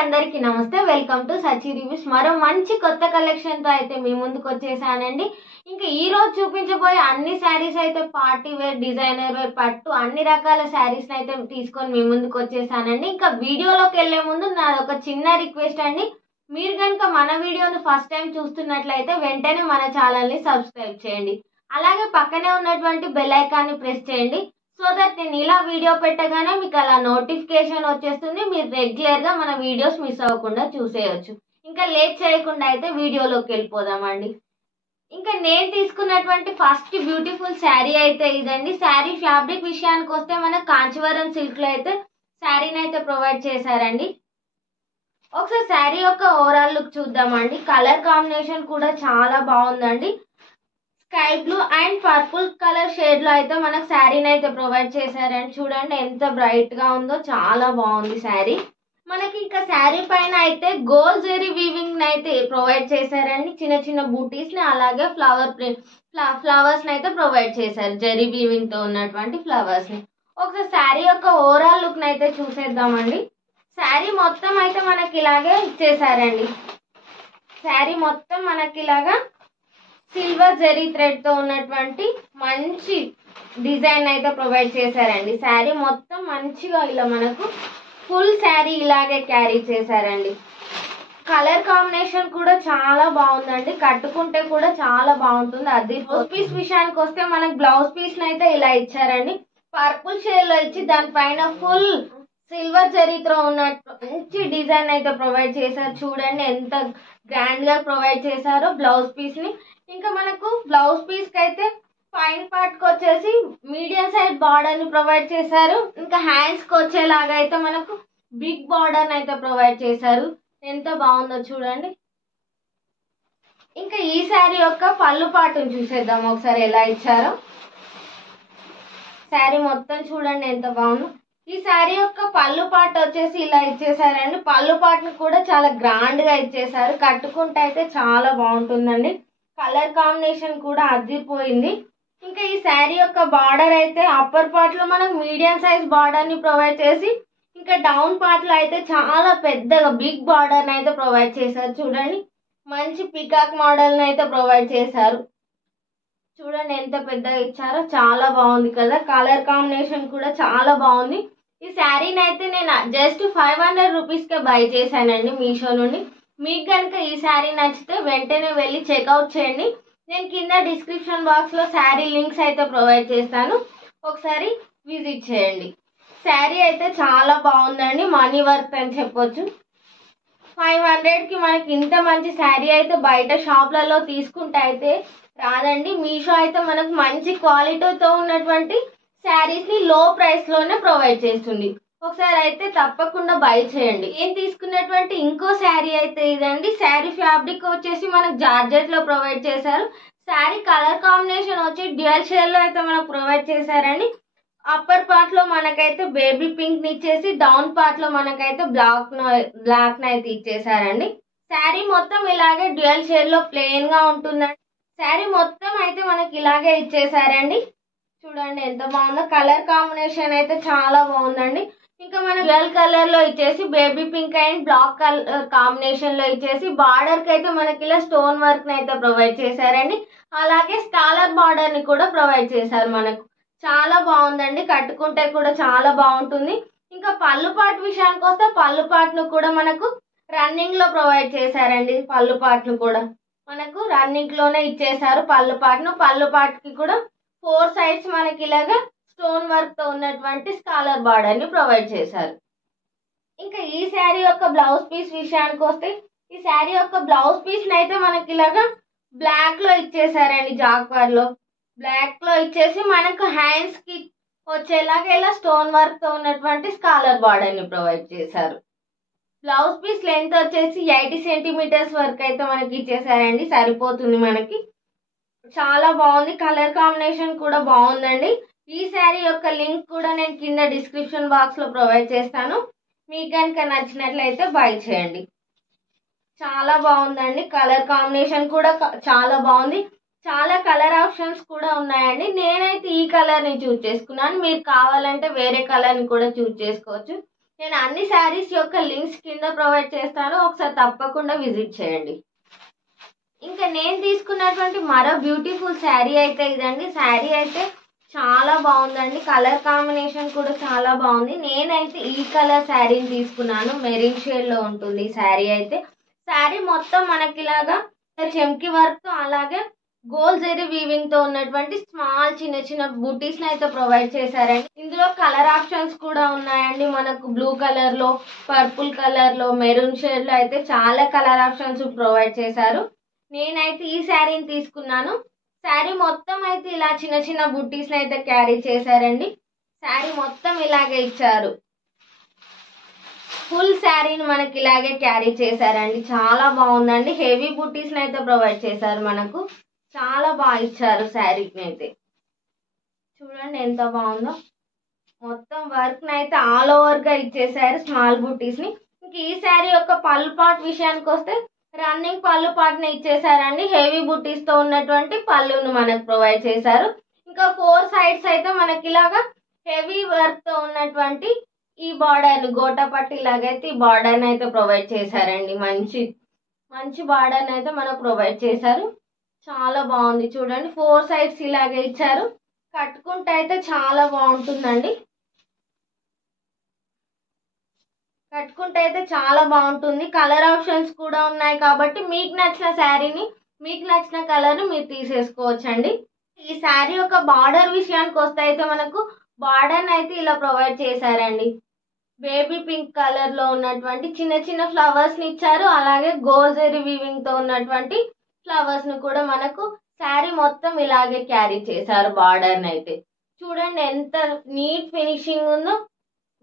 అందరికీ నమస్తే. Welcome to Sachi reviews. మరో మంచి కొత్త కలెక్షన్ తో అయితే మీ ముందుకు వచ్చేసానండి. ఇంకా ఈ రోజు చూపించబోయే అన్ని శారీస్ అయితే పార్టీ వేర్, డిజైనర్ వేర్, పట్టు అన్ని రకాల శారీస్ అయితే తీసుకొని మీ ముందుకు వచ్చేసానండి. ఇంకా వీడియోలోకి వెళ్లే ముందు నాది ఒక చిన్న రిక్వెస్ట్ అండి. మీరు కనుక మన వీడియోను ఫస్ట్ టైం చూస్తున్నట్లయితే వెంటనే మన ఛానల్ ని సబ్స్క్రైబ్ చేయండి. అలాగే పక్కనే ఉన్నటువంటి బెల్ ఐకాన్ ని ప్రెస్ చేయండి. సో దట్ నేను ఇలా వీడియో పెట్టగానే మీకు అలా నోటిఫికేషన్ వచ్చేస్తుంది. మీరు రెగ్యులర్ గా మన వీడియోస్ మిస్ అవ్వకుండా చూసేయచ్చు. ఇంకా లేట్ చేయకుండా అయితే వీడియోలోకి వెళ్ళిపోదామండి. ఇంకా నేను తీసుకున్నటువంటి ఫస్ట్ బ్యూటిఫుల్ శారీ అయితే ఇదండి. శారీ ఫ్యాబ్రిక్ విషయానికి వస్తే మన కాంచీవరం సిల్క్ లో అయితే శారీని అయితే ప్రొవైడ్ చేశారండి. ఒకసారి శారీ యొక్క ఓవరాల్ లుక్ చూద్దామండి. కలర్ కాంబినేషన్ కూడా చాలా బాగుందండి. Sky blue and purple colour shade లో అయితే మనకు శారీని అయితే ప్రొవైడ్ చేశారండి. చూడండి ఎంత బ్రైట్ గా ఉందో, చాలా బాగుంది శారీ. మనకి ఇంకా శారీ పైన అయితే గోల్డ్ జెరీ వీవింగ్ అయితే ప్రొవైడ్ చేశారండి. చిన్న చిన్న బూటీస్ ని, అలాగే ఫ్లవర్స్ ని అయితే ప్రొవైడ్ చేశారు. జెరీ వీవింగ్ తో ఉన్నటువంటి ఫ్లవర్స్ ని. ఒకసారి శారీ యొక్క ఓవరాల్ లుక్ ని అయితే చూసేద్దామండి. శారీ మొత్తం అయితే మనకి ఇలాగే ఇచ్చేసారండి. శారీ మొత్తం మనకి ఇలాగా సిల్వర్ జెరీ థ్రెడ్ తో ఉన్నటువంటి మంచి డిజైన్ అయితే ప్రొవైడ్ చేశారండి. శారీ మొత్తం మంచిగా ఇలా మనకు ఫుల్ శారీ ఇలాగే క్యారీ చేశారండి. కలర్ కాంబినేషన్ కూడా చాలా బాగుందండి. కట్టుకుంటే కూడా చాలా బాగుంటుంది. అది బ్లౌజ్ పీస్ విషయానికి వస్తే మనకు బ్లౌజ్ పీస్ అయితే ఇలా ఇచ్చారండి. పర్పుల్ షేడ్ లో ఇచ్చి దానిపైన ఫుల్ సిల్వర్ జరీతో ఉన్నట్టు మంచి డిజైన్ అయితే ప్రొవైడ్ చేశారు. చూడండి ఎంత గ్రాండ్ గా ప్రొవైడ్ చేశారో బ్లౌజ్ పీస్ ని. ఇంకా మనకు బ్లౌజ్ పీస్ కి అయితే పైన పార్ట్ కి వచ్చేసి మీడియం సైజ్ బార్డర్ ని ప్రొవైడ్ చేశారు. ఇంకా హ్యాండ్స్ కి వచ్చేలాగా అయితే మనకు బిగ్ బార్డర్ అయితే ప్రొవైడ్ చేశారు. ఎంత బాగుందో చూడండి. ఇంకా ఈ శారీ యొక్క పళ్ళు పాటును చూసేద్దాం ఒకసారి ఎలా ఇచ్చారో. శారీ మొత్తం చూడండి ఎంత బాగుందో. ఈ శారీ యొక్క పళ్ళు పాట వచ్చేసి ఇలా ఇచ్చేసారండి. పళ్ళు పాటను కూడా చాలా గ్రాండ్ గా ఇచ్చేసారు. కట్టుకుంటే అయితే చాలా బాగుంటుందండి. కలర్ కాంబినేషన్ కూడా అదిరిపోయింది. ఇంకా ఈ శారీ యొక్క బార్డర్ అయితే అప్పర్ పార్ట్ లో మనకు మీడియం సైజ్ బార్డర్ ని ప్రొవైడ్ చేసి, ఇంకా డౌన్ పార్ట్ లో అయితే చాలా పెద్దగా బిగ్ బార్డర్ అయితే ప్రొవైడ్ చేశారు. చూడండి మంచి పికాక్ మోడల్ అయితే ప్రొవైడ్ చేశారు. చూడండి ఎంత పెద్దగా ఇచ్చారో, చాలా బాగుంది కదా. కలర్ కాంబినేషన్ కూడా చాలా బాగుంది. ఈ శారీని అయితే నేను జస్ట్ 500 రూపీస్ కే బై చేశానండి మీషో నుండి. మీకు కనుక ఈ శారీ నచ్చితే వెంటనే వెళ్ళి చెక్అవుట్ చేయండి. నేను కింద డిస్క్రిప్షన్ బాక్స్ లో శారీ లింక్స్ అయితే ప్రొవైడ్ చేస్తాను, ఒకసారి విజిట్ చేయండి. శారీ అయితే చాలా బాగుందండి. మనీ వర్త్ అని చెప్పొచ్చు. 500 కి మనకి ఇంత మంచి శారీ అయితే బయట షాప్లలో తీసుకుంటే అయితే రాదండి. మీషో అయితే మనకు మంచి క్వాలిటీతో ఉన్నటువంటి శారీస్ ని లో ప్రైస్ లోనే ప్రొవైడ్ చేస్తుంది. ఒకసారి అయితే తప్పకుండా బై చేయండి. నేను తీసుకున్నటువంటి ఇంకో శారీ అయితే ఇదండి. శారీ ఫ్యాబ్రిక్ వచ్చేసి మనకు జార్జెట్ లో ప్రొవైడ్ చేశారు. శారీ కలర్ కాంబినేషన్ వచ్చి డ్యూయల్ షేడ్ లో అయితే మనకు ప్రొవైడ్ చేశారండి. అప్పర్ పార్ట్ లో మనకైతే బేబీ పింక్ ని ఇచ్చేసి, డౌన్ పార్ట్ లో మనకైతే బ్లాక్ అయితే ఇచ్చేసారండి. శారీ మొత్తం ఇలాగే డ్యూయల్ షేడ్ లో ప్లెయిన్ గా ఉంటుందండి. శారీ మొత్తం అయితే మనకి ఇలాగే ఇచ్చేసారండి. చూడండి ఎంత బాగుందో. కలర్ కాంబినేషన్ అయితే చాలా బాగుందండి. ఇంకా మన డ్యూయల్ కలర్ లో ఇచ్చేసి baby pink and black colour combination లో ఇచ్చేసి, బార్డర్ కి అయితే మనకి ఇలా స్టోన్ వర్క్ అయితే ప్రొవైడ్ చేశారండి. అలాగే స్కాలర్ బార్డర్ ని కూడా ప్రొవైడ్ చేశారు. మనకు చాలా బాగుందండి. కట్టుకుంటే కూడా చాలా బాగుంటుంది. ఇంకా పళ్ళు పాటు విషయానికి వస్తే పళ్ళు పాటును కూడా మనకు రన్నింగ్ లో ప్రొవైడ్ చేశారండి. పళ్ళు పాటును కూడా మనకు రన్నింగ్ లోనే ఇచ్చేసారు. పళ్ళు పాటుకి కూడా 4 సైడ్స్ మనకి ఇలాగా స్టోన్ వర్క్ తో ఉన్నటువంటి స్కాలర్ బార్డర్ ని ప్రొవైడ్ చేశారు. ఇంకా ఈ శారీ యొక్క బ్లౌజ్ పీస్ విషయానికి వస్తే, ఈ శారీ యొక్క బ్లౌజ్ పీస్ అయితే మనకి ఇలాగా బ్లాక్ లో ఇచ్చేసారండి. జాక్వార్ లో బ్లాక్ లో ఇచ్చేసి మనకు హ్యాండ్స్ కి వచ్చేలాగా ఇలా స్టోన్ వర్క్ తో ఉన్నటువంటి స్కాలర్ బార్డర్ ని ప్రొవైడ్ చేశారు. బ్లౌజ్ పీస్ లెంత్ వచ్చేసి 80 సెంటీమీటర్స్ వరకు అయితే మనకి ఇచ్చేసారండి. సరిపోతుంది మనకి. చాలా బాగుంది. కలర్ కాంబినేషన్ కూడా బాగుందండి. ఈ శారీ యొక్క లింక్ కూడా నేను కింద డిస్క్రిప్షన్ బాక్స్ లో ప్రొవైడ్ చేస్తాను. మీకు కనుక నచ్చినట్లయితే బై చేయండి. చాలా బాగుందండి. కలర్ కాంబినేషన్ కూడా చాలా బాగుంది. చాలా కలర్ ఆప్షన్స్ కూడా ఉన్నాయండి. నేనైతే ఈ కలర్ ని చూస్ చేసుకున్నాను. మీరు కావాలంటే వేరే కలర్ ని కూడా చూస్ చేసుకోవచ్చు. నేను అన్ని శారీస్ యొక్క లింక్స్ కింద ప్రొవైడ్ చేస్తాను, ఒకసారి తప్పకుండా విజిట్ చేయండి. ఇంకా నేను తీసుకున్నటువంటి మరో బ్యూటిఫుల్ శారీ అయితే ఇదండి. శారీ అయితే చాలా బాగుందండి, కలర్ కాంబినేషన్ కూడా చాలా బాగుంది. నేనైతే ఈ కలర్ శారీని తీసుకున్నాను, మెరూన్ షేడ్ లో ఉంటుంది ఈ శారీ అయితే. శారీ మొత్తం మనకి ఇలాగా చెమ్కి వర్క్ తో అలాగే గోల్డ్ జరీ వీవింగ్ తో ఉన్నటువంటి స్మాల్ చిన్న చిన్న బూటీస్ అయితే ప్రొవైడ్ చేశారండి. ఇందులో కలర్ ఆప్షన్స్ కూడా ఉన్నాయండి. మనకు బ్లూ కలర్ లో, పర్పుల్ కలర్ లో, మెరూన్ షేడ్ లో అయితే చాలా కలర్ ఆప్షన్స్ ప్రొవైడ్ చేశారు. నేనైతే ఈ శారీని తీసుకున్నాను. శారీ మొత్తం అయితే ఇలా చిన్న చిన్న బుట్టీస్ అయితే క్యారీ చేశారండి. శారీ మొత్తం ఇలాగే ఇచ్చారు. ఫుల్ శారీని మనకి ఇలాగే క్యారీ చేశారండి. చాలా బాగుందండి. హెవీ బుట్టీస్ అయితే ప్రొవైడ్ చేశారు. మనకు చాలా బాగా ఇచ్చారు. శారీని అయితే చూడండి ఎంత బాగుందో. మొత్తం వర్క్ అయితే ఆల్ ఓవర్ గా ఇచ్చేసారు స్మాల్ బుట్టీస్ ని. ఇంక ఈ శారీ యొక్క పళ్ళు పార్ట్ విషయానికి వస్తే రన్నింగ్ పళ్ళు పార్ట్ ని ఇచ్చేసారండి. హెవీ బుట్టీస్ తో ఉన్నటువంటి పళ్ళును మనకు ప్రొవైడ్ చేశారు. ఇంకా 4 సైడ్స్ అయితే మనకి ఇలాగా హెవీ వర్క్ తో ఉన్నటువంటి ఈ బార్డర్ గోటా పట్టి లాగైతే ఈ బార్డర్ అయితే ప్రొవైడ్ చేశారండి. మంచి మంచి బార్డర్ అయితే మనకు ప్రొవైడ్ చేశారు. చాలా బాగుంది చూడండి. 4 సైడ్స్ ఇలాగే ఇచ్చారు. కట్టుకుంటే అయితే చాలా బాగుంటుందండి. కట్టుకుంటే అయితే చాలా బాగుంటుంది. కలర్ ఆప్షన్స్ కూడా ఉన్నాయి కాబట్టి మీకు నచ్చిన శారీని, మీకు నచ్చిన కలర్ మీరు తీసేసుకోవచ్చండి. ఈ శారీ యొక్క బార్డర్ విషయానికి వస్తే అయితే మనకు బార్డర్ అయితే ఇలా ప్రొవైడ్ చేశారండి. బేబీ పింక్ కలర్ లో ఉన్నటువంటి చిన్న చిన్న ఫ్లవర్స్ ని ఇచ్చారు. అలాగే గోల్డ్ జరీ వీవింగ్ తో ఉన్నటువంటి ఫ్లవర్స్ ను కూడా మనకు శారీ మొత్తం ఇలాగే క్యారీ చేశారు. బార్డర్ అయితే చూడండి ఎంత నీట్ ఫినిషింగ్ ఉందో.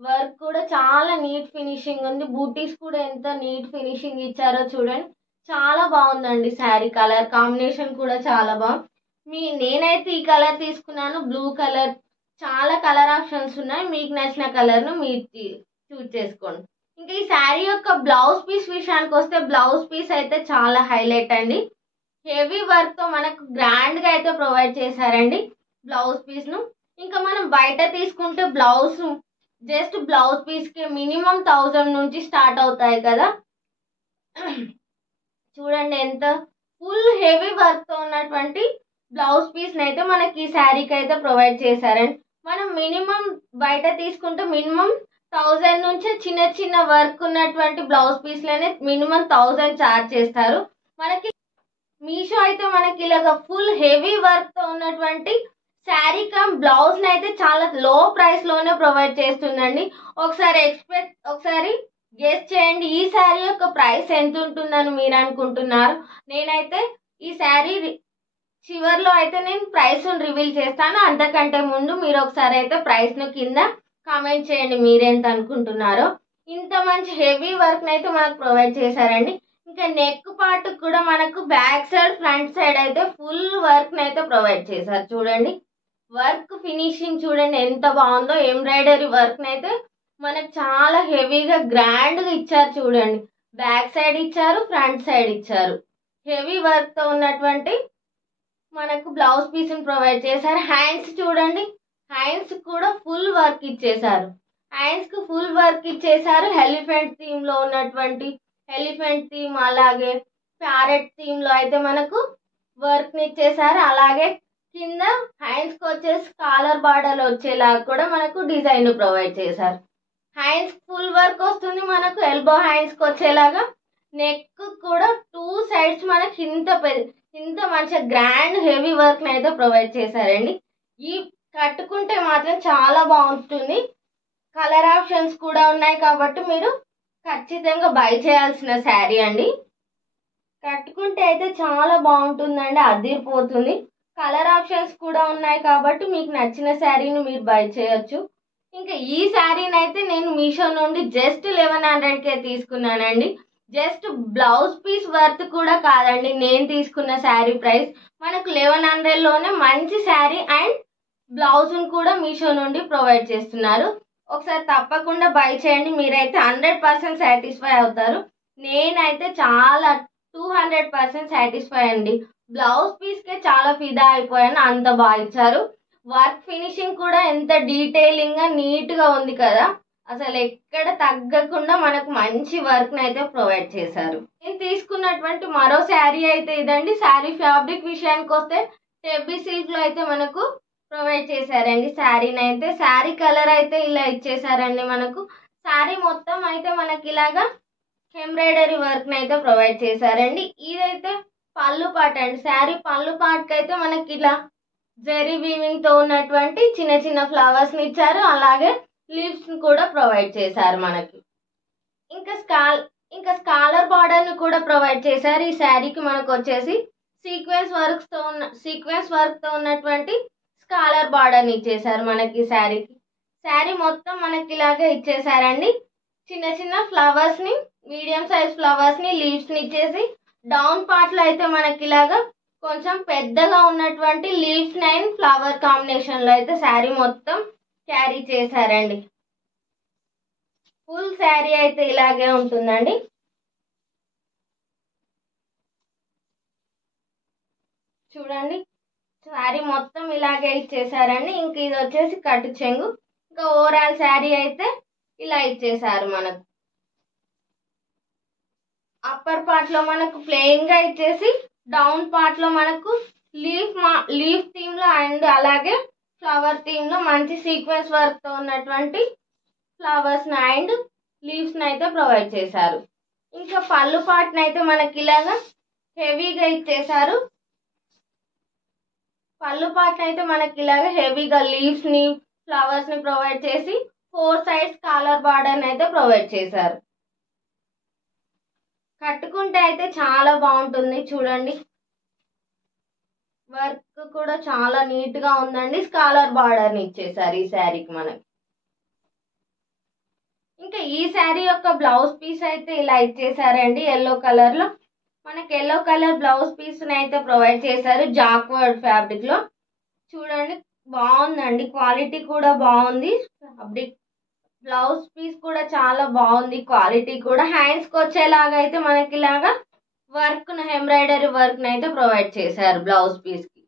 వర్క్ కూడా చాలా నీట్ ఫినిషింగ్ ఉంది. బూటీస్ కూడా ఎంత నీట్ ఫినిషింగ్ ఇచ్చారో చూడండి. చాలా బాగుందండి శారీ. కలర్ కాంబినేషన్ కూడా చాలా బాగుంది. నేనైతే ఈ కలర్ తీసుకున్నాను, బ్లూ కలర్. చాలా కలర్ ఆప్షన్స్ ఉన్నాయి. మీకు నచ్చిన కలర్ ను మీరు చూస్ చేసుకోండి. ఇంకా ఈ శారీ యొక్క బ్లౌజ్ పీస్ విషయానికి వస్తే బ్లౌజ్ పీస్ అయితే చాలా హైలైట్ అండి. హెవీ వర్క్ తో మనకు గ్రాండ్ గా అయితే ప్రొవైడ్ చేశారండి బ్లౌజ్ పీస్ ను. ఇంకా మనం బయట తీసుకుంటే బ్లౌజ్ జస్ట్ బ్లౌజ్ పీస్ కి మినిమం 1000 నుంచి స్టార్ట్ అవుతాయి కదా. చూడండి ఎంత ఫుల్ హెవీ వర్క్ తో ఉన్నటువంటి బ్లౌజ్ పీస్ అయితే మనకి ఈ శారీకి అయితే ప్రొవైడ్ చేశారండి. మనం మినిమం బయట తీసుకుంటే మినిమం 1000 నుంచి చిన్న చిన్న వర్క్ ఉన్నటువంటి బ్లౌజ్ పీస్ లోనే మినిమం 1000 చార్జ్ చేస్తారు. మనకి మీషో అయితే మనకి ఇలాగ ఫుల్ హెవీ వర్క్ తో ఉన్నటువంటి శారీ కమ్ బ్లౌజ్ అయితే చాలా లో ప్రైస్ లోనే ప్రొవైడ్ చేస్తుందండి. ఒకసారి గెస్ చేయండి ఈ శారీ యొక్క ప్రైస్ ఎంత ఉంటుందని మీరు అనుకుంటున్నారు. నేనైతే ఈ శారీ చివర్లో అయితే నేను ప్రైస్ రివీల్ చేస్తాను. అంతకంటే ముందు మీరు ఒకసారి అయితే ప్రైస్ ను కింద కామెంట్ చేయండి మీరెంత అనుకుంటున్నారో. ఇంత మంచి హెవీ వర్క్ అయితే మనకు ప్రొవైడ్ చేశారండి. ఇంకా నెక్ పార్ట్ కూడా మనకు బ్యాక్ సైడ్ ఫ్రంట్ సైడ్ అయితే ఫుల్ వర్క్ అయితే ప్రొవైడ్ చేశారు. చూడండి వర్క్ ఫినిషింగ్ చూడండి ఎంత బాగుందో. ఎంబ్రాయిడరీ వర్క్ అయితే మనకు చాలా హెవీగా గ్రాండ్ గా ఇచ్చారు. చూడండి బ్యాక్ సైడ్ ఇచ్చారు, ఫ్రంట్ సైడ్ ఇచ్చారు. హెవీ వర్క్ తో ఉన్నటువంటి మనకు బ్లౌజ్ పీస్ ప్రొవైడ్ చేశారు. హ్యాండ్స్ చూడండి, హ్యాండ్స్ కూడా ఫుల్ వర్క్ ఇచ్చేసారు. హ్యాండ్స్ కు ఫుల్ వర్క్ ఇచ్చేసారు. ఎలిఫెంట్ థీమ్ లో ఉన్నటువంటి ఎలిఫెంట్ థీమ్ అలాగే ప్యారెట్ థీమ్ లో అయితే మనకు వర్క్ ని ఇచ్చేసారు. అలాగే కింద హ్యాండ్స్ కి వచ్చేసి కాలర్ బార్డర్ వచ్చేలాగా కూడా మనకు డిజైన్ ప్రొవైడ్ చేశారు. హ్యాండ్స్ ఫుల్ వర్క్ వస్తుంది మనకు ఎల్బో హ్యాండ్స్ కి వచ్చేలాగా. నెక్ కూడా 2 సైడ్స్ మనకి ఇంత మంచిగా గ్రాండ్ హెవీ వర్క్ అయితే ప్రొవైడ్ చేశారండి. ఈ కట్టుకుంటే మాత్రం చాలా బాగుంటుంది. కలర్ ఆప్షన్స్ కూడా ఉన్నాయి కాబట్టి మీరు ఖచ్చితంగా బై చేయాల్సిన శారీ అండి. కట్టుకుంటే అయితే చాలా బాగుంటుందండి, అదిరిపోతుంది. కలర్ ఆప్షన్స్ కూడా ఉన్నాయి కాబట్టి మీకు నచ్చిన శారీని మీరు బై చేయొచ్చు. ఇంకా ఈ శారీని అయితే నేను మీషో నుండి జస్ట్ 1100కే తీసుకున్నానండి. జస్ట్ బ్లౌజ్ పీస్ వర్త్ కూడా కాదండి నేను తీసుకున్న శారీ ప్రైస్. మనకు 1100 లోనే మంచి శారీ అండ్ బ్లౌజ్ కూడా మీషో నుండి ప్రొవైడ్ చేస్తున్నారు. ఒకసారి తప్పకుండా బై చేయండి. మీరైతే 100% సాటిస్ఫై అవుతారు. నేనైతే చాలా 200% సాటిస్ఫై అండి. బ్లౌజ్ పీస్ కే చాలా ఫిదా అయిపోయాను, అంత బాగా ఇచ్చారు. వర్క్ ఫినిషింగ్ కూడా ఎంత డీటెయిలింగ్ గా నీట్ గా ఉంది కదా. అసలు ఎక్కడ తగ్గకుండా మనకు మంచి వర్క్ అయితే ప్రొవైడ్ చేశారు. నేను తీసుకున్నటువంటి మరో శారీ అయితే ఇదండి. శారీ ఫ్యాబ్రిక్ విషయానికి వస్తే టెబ్బీ సిల్క్ లో అయితే మనకు ప్రొవైడ్ చేశారండి శారీని అయితే. శారీ కలర్ అయితే ఇలా ఇచ్చేసారండి మనకు. శారీ మొత్తం అయితే మనకి ఇలాగా ఎంబ్రాయిడరీ వర్క్ అయితే ప్రొవైడ్ చేశారండి. ఇదైతే పళ్ళు పాట అండి. శారీ పళ్ళు పాటకి అయితే మనకి ఇలా జెరీ వీవింగ్ తో ఉన్నటువంటి చిన్న చిన్న ఫ్లవర్స్ ని ఇచ్చారు. అలాగే లీవ్స్ ని కూడా ప్రొవైడ్ చేశారు మనకి. ఇంకా స్కాలర్ బార్డర్ ని కూడా ప్రొవైడ్ చేశారు. ఈ శారీకి మనకు వచ్చేసి సీక్వెన్స్ వర్క్ తో ఉన్నటువంటి స్కాలర్ బార్డర్ ని ఇచ్చేసారు మనకి శారీకి. శారీ మొత్తం మనకి ఇలాగే ఇచ్చేసారండి. చిన్న చిన్న ఫ్లవర్స్ ని, మీడియం సైజ్ ఫ్లవర్స్ ని, లీవ్స్ ని ఇచ్చేసి డౌన్ పార్ట్ లో అయితే మనకి ఇలాగా కొంచెం పెద్దగా ఉన్నటువంటి లీవ్స్ అండ్ ఫ్లవర్ కాంబినేషన్ లో అయితే శారీ మొత్తం క్యారీ చేశారండి. ఫుల్ శారీ అయితే ఇలాగే ఉంటుందండి. చూడండి శారీ మొత్తం ఇలాగే ఇచ్చేసారండి. ఇంక ఇది వచ్చేసి కట్టు చెంగు. ఇంకా ఓవరాల్ శారీ అయితే ఇలా ఇచ్చేసారు మనకు. అప్పర్ పార్ట్ లో మనకు ప్లెయిన్ గా ఇచ్చేసి డౌన్ పార్ట్ లో మనకు లీఫ్ థీమ్ లో అండ్ అలాగే ఫ్లవర్ థీమ్ లో మంచి సీక్వెన్స్ వర్క్ తో ఉన్నటువంటి ఫ్లవర్స్ అండ్ లీవ్స్ అయితే ప్రొవైడ్ చేశారు. ఇంకా పళ్ళు పార్ట్ అయితే మనకి ఇలాగా హెవీగా ఇచ్చేసారు. పళ్ళు పార్ట్ అయితే మనకి ఇలాగా హెవీగా లీవ్స్ ని, ఫ్లవర్స్ ని ప్రొవైడ్ చేసి 4 సైడ్స్ కాలర్ బార్డర్ అయితే ప్రొవైడ్ చేశారు. కట్టుకుంటే అయితే చాలా బాగుంటుంది. చూడండి వర్క్ కూడా చాలా నీట్ గా ఉందండి. స్కాలర్ బార్డర్ ని ఇచ్చేసారు ఈ శారీకి మనకి. ఇంకా ఈ శారీ యొక్క బ్లౌజ్ పీస్ అయితే ఇలా ఇచ్చేసారండి. ఎల్లో కలర్ లో మనకి ఎల్లో కలర్ బ్లౌజ్ పీస్ అయితే ప్రొవైడ్ చేశారు జాక్వర్డ్ ఫ్యాబ్రిక్ లో. చూడండి బాగుందండి, క్వాలిటీ కూడా బాగుంది. బ్లౌజ్ పీస్ కూడా చాలా బాగుంది, క్వాలిటీ కూడా. హ్యాండ్స్ కి వచ్చేలాగా అయితే మనకి ఇలాగా వర్క్ ఎంబ్రాయిడరీ వర్క్ అయితే ప్రొవైడ్ చేశారు బ్లౌజ్ పీస్ కి.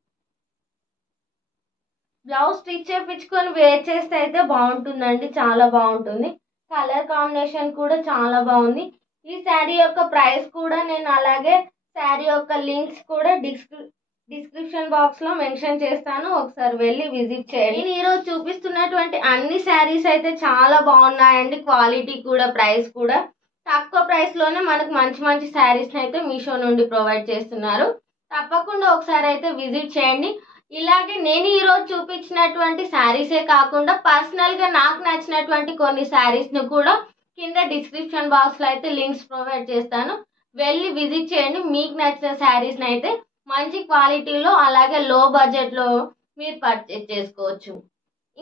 బ్లౌజ్ స్టిచ్ చేయించుకొని వేర్ చేస్తే అయితే బాగుంటుందండి, చాలా బాగుంటుంది. కలర్ కాంబినేషన్ కూడా చాలా బాగుంది. ఈ శారీ యొక్క ప్రైస్ కూడా నేను అలాగే శారీ యొక్క లింక్స్ కూడా డిస్క్రిప్షన్ బాక్స్ లో మెన్షన్ చేస్తాను, ఒకసారి వెళ్ళి విజిట్ చేయండి. నేను ఈరోజు చూపిస్తున్నటువంటి అన్ని శారీస్ అయితే చాలా బాగున్నాయండి. క్వాలిటీ కూడా, ప్రైస్ కూడా తక్కువ ప్రైస్ లోనే మనకు మంచి మంచి శారీస్ అయితే మీషో నుండి ప్రొవైడ్ చేస్తున్నారు. తప్పకుండా ఒకసారి అయితే విజిట్ చేయండి. ఇలాగే నేను ఈరోజు చూపించినటువంటి శారీసే కాకుండా పర్సనల్ గా నాకు నచ్చినటువంటి కొన్ని శారీస్ ను కూడా కింద డిస్క్రిప్షన్ బాక్స్ లో అయితే లింక్స్ ప్రొవైడ్ చేస్తాను, వెళ్ళి విజిట్ చేయండి. మీకు నచ్చిన శారీస్ అయితే మంచి క్వాలిటీలో అలాగే లో బడ్జెట్ లో మీరు పర్చేస్ చేసుకోవచ్చు.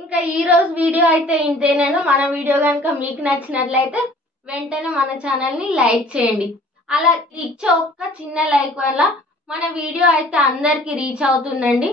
ఇంకా ఈ రోజు వీడియో అయితే ఇంతేనండి. మన వీడియో కనుక మీకు నచ్చినట్లయితే వెంటనే మన ఛానల్ ని లైక్ చేయండి. అలా ఇచ్చే ఒక్క చిన్న లైక్ వల్ల మన వీడియో అయితే అందరికి రీచ్ అవుతుందండి.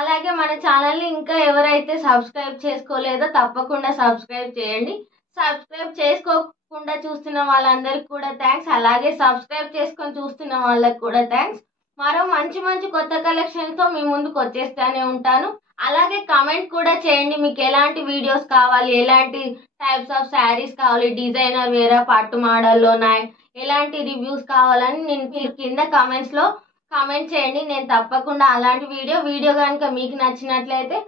అలాగే మన ఛానల్ ని ఇంకా ఎవరైతే సబ్స్క్రైబ్ చేసుకోలేదో తప్పకుండా సబ్స్క్రైబ్ చేయండి. సబ్స్క్రైబ్ చేసుకోకుండా చూస్తున్న వాళ్ళందరికీ కూడా థ్యాంక్స్, అలాగే సబ్స్క్రైబ్ చేసుకొని చూస్తున్న వాళ్ళకి కూడా థ్యాంక్స్. మరో మంచి మంచి కొత్త కలెక్షన్ తో మీ ముందుకు వచ్చేస్తూనే ఉంటాను. అలాగే కమెంట్ కూడా చేయండి, మీకు ఎలాంటి వీడియోస్ కావాలి, ఎలాంటి టైప్స్ ఆఫ్ శారీస్ కావాలి, డిజైనర్ వేరే పట్టు మోడల్లోనా, ఎలాంటి రివ్యూస్ కావాలని నేను కింద కమెంట్స్ లో కామెంట్ చేయండి. నేను తప్పకుండా అలాంటి వీడియో కనుక మీకు నచ్చినట్లయితే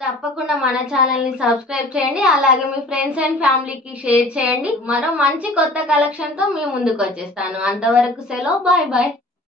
తప్పకుండా మన ఛానల్ ని సబ్స్క్రైబ్ చేయండి. అలాగే మీ ఫ్రెండ్స్ అండ్ ఫ్యామిలీకి షేర్ చేయండి. మరో మంచి కొత్త కలెక్షన్ తో మీ ముందుకు వచ్చేస్తాను. అంతవరకు సెలవు, బాయ్ బాయ్.